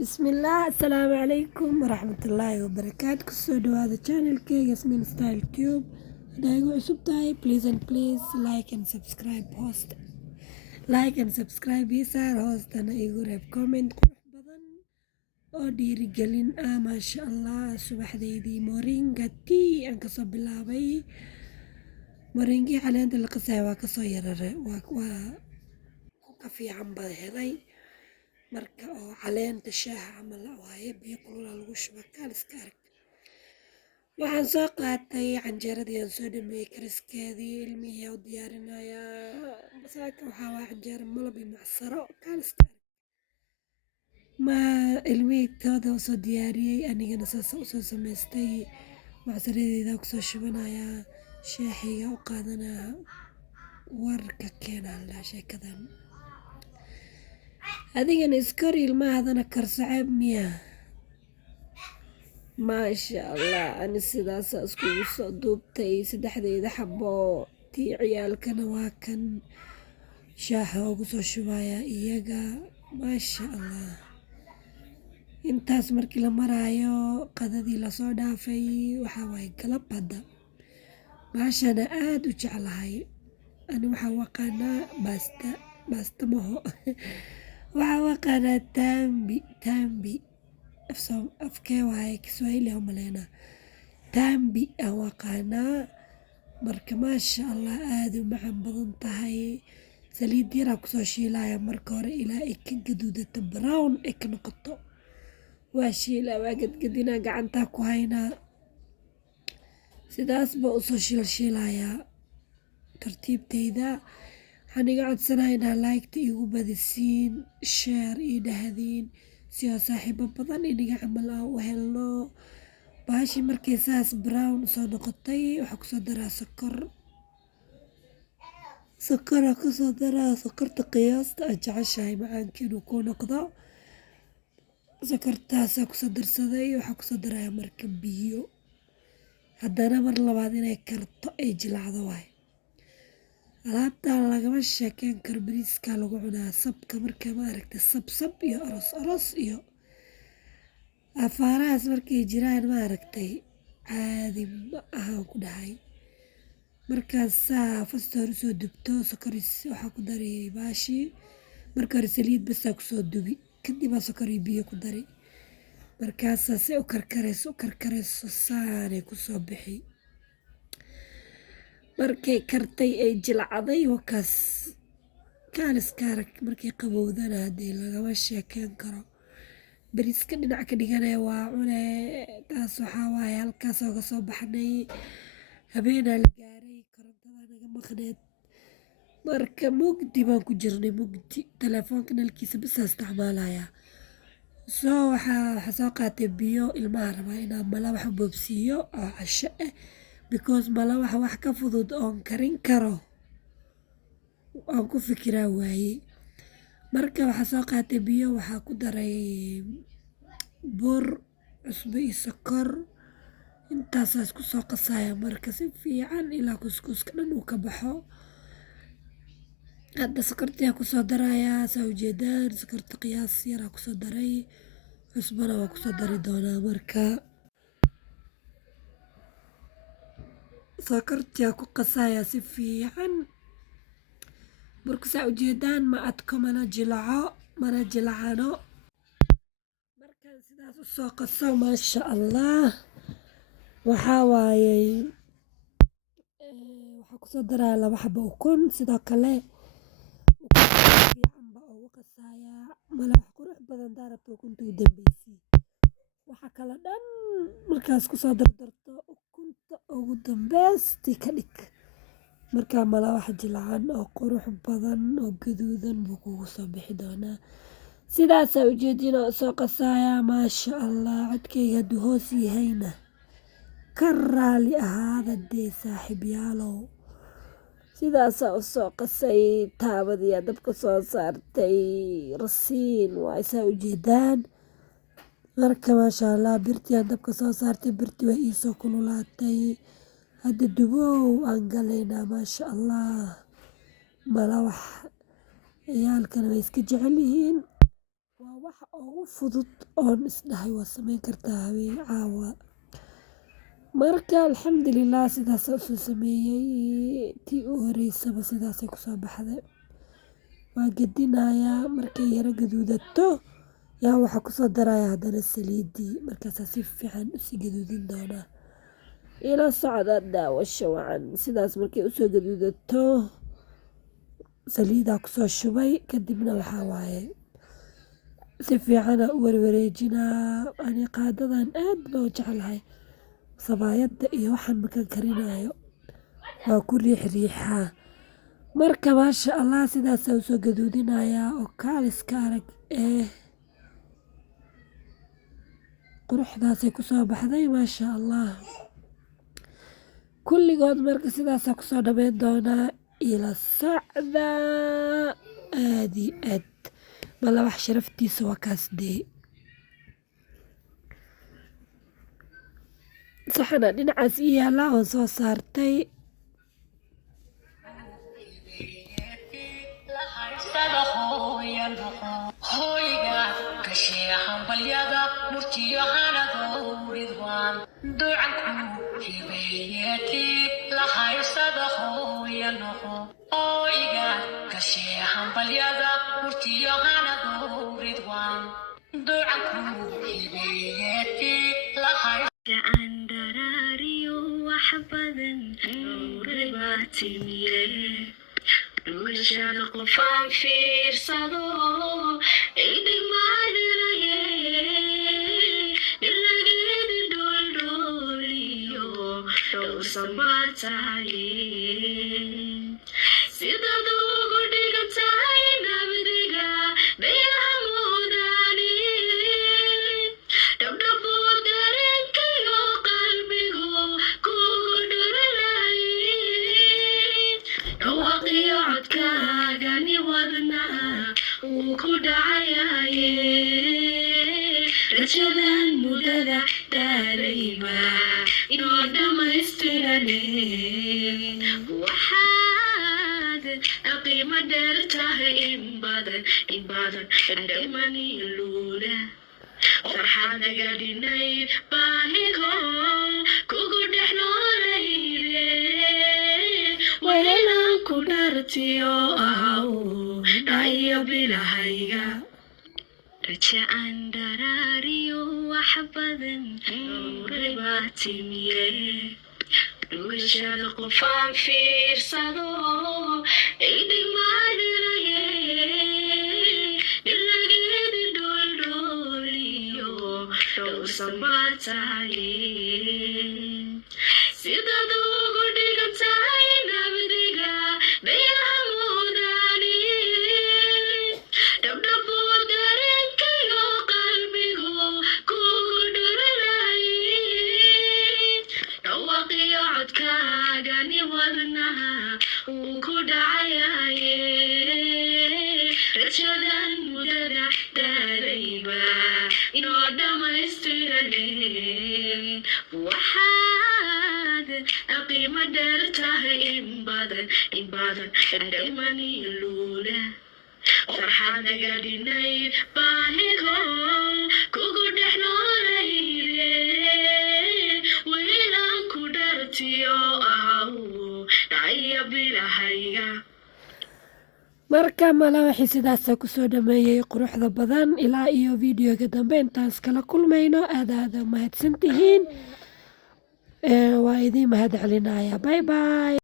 بسم الله. السلام عليكم ورحمة الله وبركاته. كسو هذا channel كي ياسمين ستايل تيوب. دايقو عصب تاي please and please like and subscribe host. like and subscribe يسار host أنا إيقو ريب comment قروح بدن oo dhiirigelin maasha allah. subaxdeydii moringa tea aan kasoo bilaabay. moringii caleenta la qasaya waa kasoo yarare waa ka fiican baa helay marka oo caleenta shaaha camal waaye biyo kulula lagu shuba kaaliska arag. waxaan soo qaatay canjeeradii aan soo dhameeyey kariskeedii ilmihii u diyaarinayaa masaaka waxaa waa canjeero malab iyo macsaro kaaliska arag. ma ilmihii tooda usoo diyaariyey anigana saasa usoo samaystay macsaradeeda kusoo shubanayaa shaaxiga u qaadanaa warka keenaa la sheekadan adigana iskor ilmahadana karso ceeb miyaa maasha allah. ani sidaasa iskugu soo duubtay saddexdeeda xabo tii ciyaalkana waa kan shaaxa ugu soo shubaya iyaga maasha allah. intaas markii la maraayo qadadii lasoo dhaafay waxaa waaye galab hadda baashana aad u jeclahay ani waxaa waqaanaa baasta maho waxaa waqaanaa tambi afkee waaye kiswahili aan maleynaa tambi aan waqaanaa marka maasha allah aad u macaan badan tahay. saliid yaraa kusoo shiilaya marka hore ilaa ay ka gaduudato brown ay ka noqoto waa shiilaa waa gadgadinaa gacantaa ku haynaa sidaas baa usoo shiilshiilayaa tartiibteyda. waxaan iga codsanayaa inaa laygta iigu badisiin sheer ii dhahdiin si oo saaxiibo badan iniga camal aan u helno. baashii markay saas brown soo noqotay waxaa kusoo daraa sokoraa kusoo daraa sokorta qiyaasta aad jeceshahay macaanka inuu ku noqdo sokortaasaa kusoo darsaday. waxaa kusoo daraya marka biyo haddana mar labaad inay karto ay jilacdo waay. alaabtaan lagama sheekeyn karo bariiskaa lagu cunaa sabka marka ma aragtay sabsab iyo aros iyo afaarahaas markay jiraan ma aragtay caadi ma ahaan ku dhahay. markaasaa fasta hore usoo dubto sokoris waxaa ku dari baashii marka hore saliid basaa kusoo dubi kadibaa sokor iyo biyo ku dari markaasaa si u karkarayso saanay kusoo bixi. markay kartay ay jilacday wakaas kaaliska arag markay qabowdana haddii lagama sheekeyn karo. bariiska dhinac ka dhiganaya waa cune taas waxaa waaye halkaas ooga soo baxnay habeenaa la gaaray korontada naga maqneed marka mugdi baan ku jirnay mugdi telefoonka nalkiisa basaa isticmaalaya waxaa soo qaatay biyo ilmaha rabaa inaa malawax boobsiiyo oo casho ah because malawax wax ka fudud oon karin karo aan ku fikiraa waaye. marka waxaa soo qaatay biyo waxaa ku daray bur cusbo iyo sokor intaasaa isku soo qasaya marka si fiican ilaa kuskuuska dhan uu ka baxo. hadda sokortiyaa kusoo darayaa saa ujeedaan sokorta qiyaas yaraa kusoo daray cusbana waa kusoo dari doonaa marka sokortiyaa ku qasaya si fiican. burka saa ujeedaan ma adko mana jilacano markaan sidaas usoo qaso maasha allah waxaa waayey waxaa kusoo daraya 2 xabo ukun sidoo kale fiican baa ugu qasayaa malawax qurux badan daarabta ukunta u dambeysi waxaa kala dhan markaas kusoo dardarto ukunta ugu dambeysti ka dhig markaa malawax jilacan oo qurux badan oo gaduudan buu kugu soo bixi doonaa. sidaasaa ujeedin oo soo qasayaa maasha allah. codkayga hadduu hoos yahayna ka raali ahaada dee saaxiibyaalow. sidaasaa usoo qasay taabadiyaa dabka soo saartay rasiin waa saa ujeedaan marka maasha allah. birtiyaa dabka soo saartay birti waa iisoo kululaatay hadda dubow aan galaynaa maasha allah. malawax ciyaalkana way iska jecel yihiin waa waxa ugu fudud oon isdhahay waa samayn kartaa habeen caawa. Marka alxamdulillaah sidaas aan usoo sameeyey tii u horeysaba sidaasay kusoo baxday. Waa gedinayaa markay yara gaduudato yaa waxaa kusoo darayaa haddana saliidii markaasaa si fiican usii gaduudin doonaa. Ila socda daawasho wacan sidaas markay usoo gaduudato saliidaa kusoo shubay kadibna waxaa waaye si fiican u warwareejinaa. Ani qaadadan aad baan u jeclahay sabaayadda iyo waxaan markaan karinayo waa ku riixriixaa. Marka maasha Allah sidaasaan usoo gaduudinayaa oo kaaliska arag quruxdaasay kusoo baxday maasha Allah. Kulligood marka sidaasaan kusoo dhammayn doonaa. Ila socda aad iyo aad mala wax sharaftiisa waa kaas dee. saxana dhinacaas ii yaala oo soo saartay. marka mala waxay sidaas kusoo dhameeyay quruxda badan ilaa iyo videoga dambe intaas kala kulmayno aad mahadsantihiin waa idin mahad celinaya bye bye.